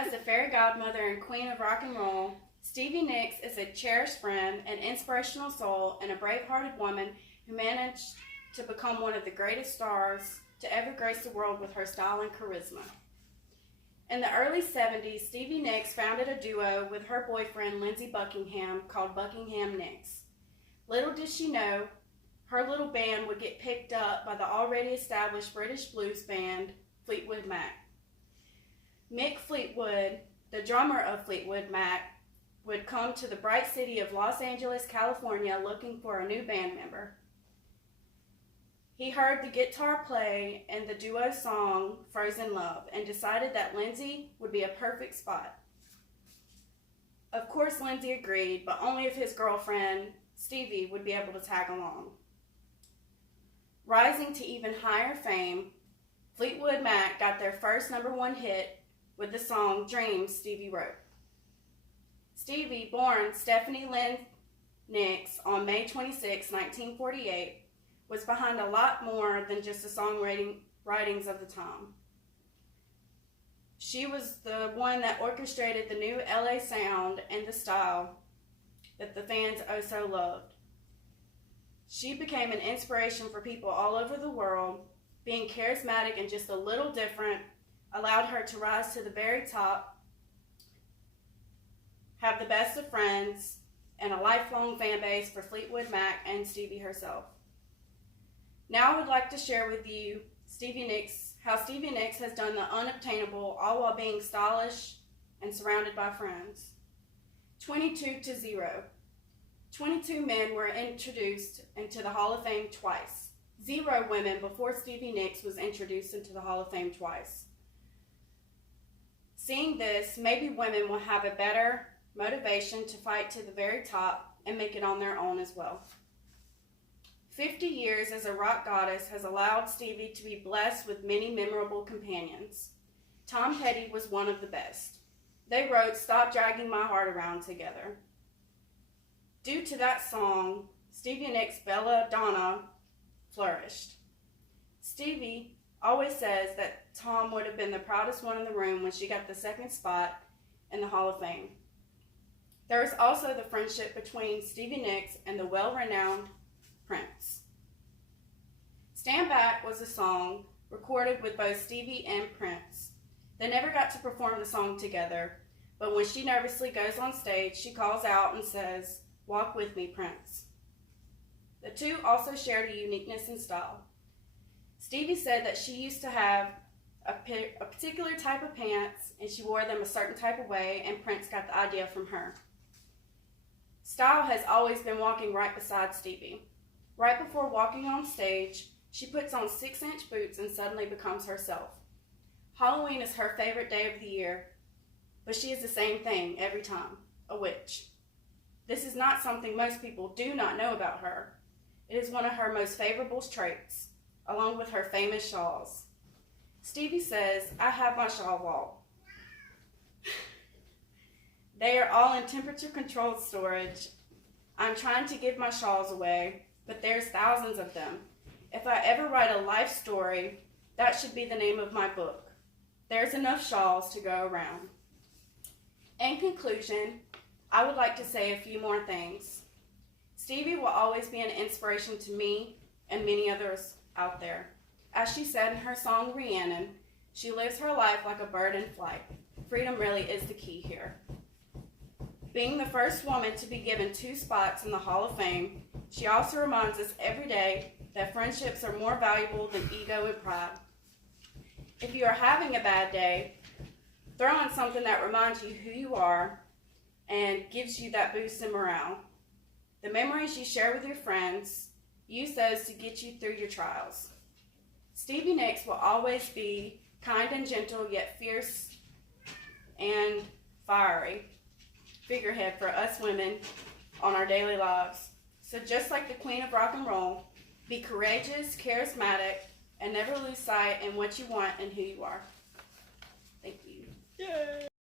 as the fairy godmother and queen of rock and roll, Stevie Nicks is a cherished friend, an inspirational soul, and a brave-hearted woman who managed to become one of the greatest stars to ever grace the world with her style and charisma. In the early 70s, Stevie Nicks founded a duo with her boyfriend Lindsey Buckingham called Buckingham Nicks. Little did she know, her little band would get picked up by the already established British blues band Fleetwood Mac. Mick Fleetwood, the drummer of Fleetwood Mac, would come to the bright city of Los Angeles, California looking for a new band member. He heard the guitar play and the duo song Frozen Love and decided that Lindsey would be a perfect spot. Of course, Lindsey agreed, but only if his girlfriend, Stevie, would be able to tag along. Rising to even higher fame, Fleetwood Mac got their first #1 hit with the song Dreams Stevie wrote. Stevie, born Stephanie Lynn Nicks on May 26, 1948, was behind a lot more than just the songwritings of the time. She was the one that orchestrated the new LA sound and the style that the fans oh so loved. She became an inspiration for people all over the world. Being charismatic and just a little different allowed her to rise to the very top, have the best of friends, and a lifelong fan base for Fleetwood Mac and Stevie herself. Now I would like to share with you how Stevie Nicks has done the unobtainable, all while being stylish and surrounded by friends. 22-0. 22 men were introduced into the Hall of Fame twice. 0 women before Stevie Nicks was introduced into the Hall of Fame twice. Seeing this, maybe women will have a better motivation to fight to the very top and make it on their own as well. 50 years as a rock goddess has allowed Stevie to be blessed with many memorable companions. Tom Petty was one of the best. They wrote "Stop Dragging My Heart Around" together. Due to that song, Stevie Nicks' belladonna flourished. Stevie always says that Tom would have been the proudest one in the room when she got the 2nd spot in the Hall of Fame. There is also the friendship between Stevie Nicks and the well-renowned Prince. "Stand Back" was a song recorded with both Stevie and Prince. They never got to perform the song together, but when she nervously goes on stage, she calls out and says, "Walk with me, Prince." The two also shared a uniqueness in style. Stevie said that she used to have a particular type of pants and she wore them a certain type of way, and Prince got the idea from her. Style has always been walking right beside Stevie. Right before walking on stage, she puts on 6-inch boots and suddenly becomes herself. Halloween is her favorite day of the year, but she is the same thing every time, a witch. This is not something most people do not know about her. It is one of her most favorable traits, along with her famous shawls. Stevie says, "I have my shawl vault." They are all in temperature-controlled storage. I'm trying to give my shawls away, but there's thousands of them. If I ever write a life story, that should be the name of my book. There's enough shawls to go around. In conclusion, I would like to say a few more things. Stevie will always be an inspiration to me and many others out there. As she said in her song Rhiannon, she lives her life like a bird in flight. Freedom really is the key here. Being the first woman to be given 2 spots in the Hall of Fame, she also reminds us every day that friendships are more valuable than ego and pride. If you are having a bad day, throw in something that reminds you who you are and gives you that boost in morale. The memories you share with your friends, use those to get you through your trials. Stevie Nicks will always be kind and gentle, yet fierce and fiery figurehead for us women on our daily lives. So just like the queen of rock and roll, be courageous, charismatic, and never lose sight in what you want and who you are. Thank you. Yay!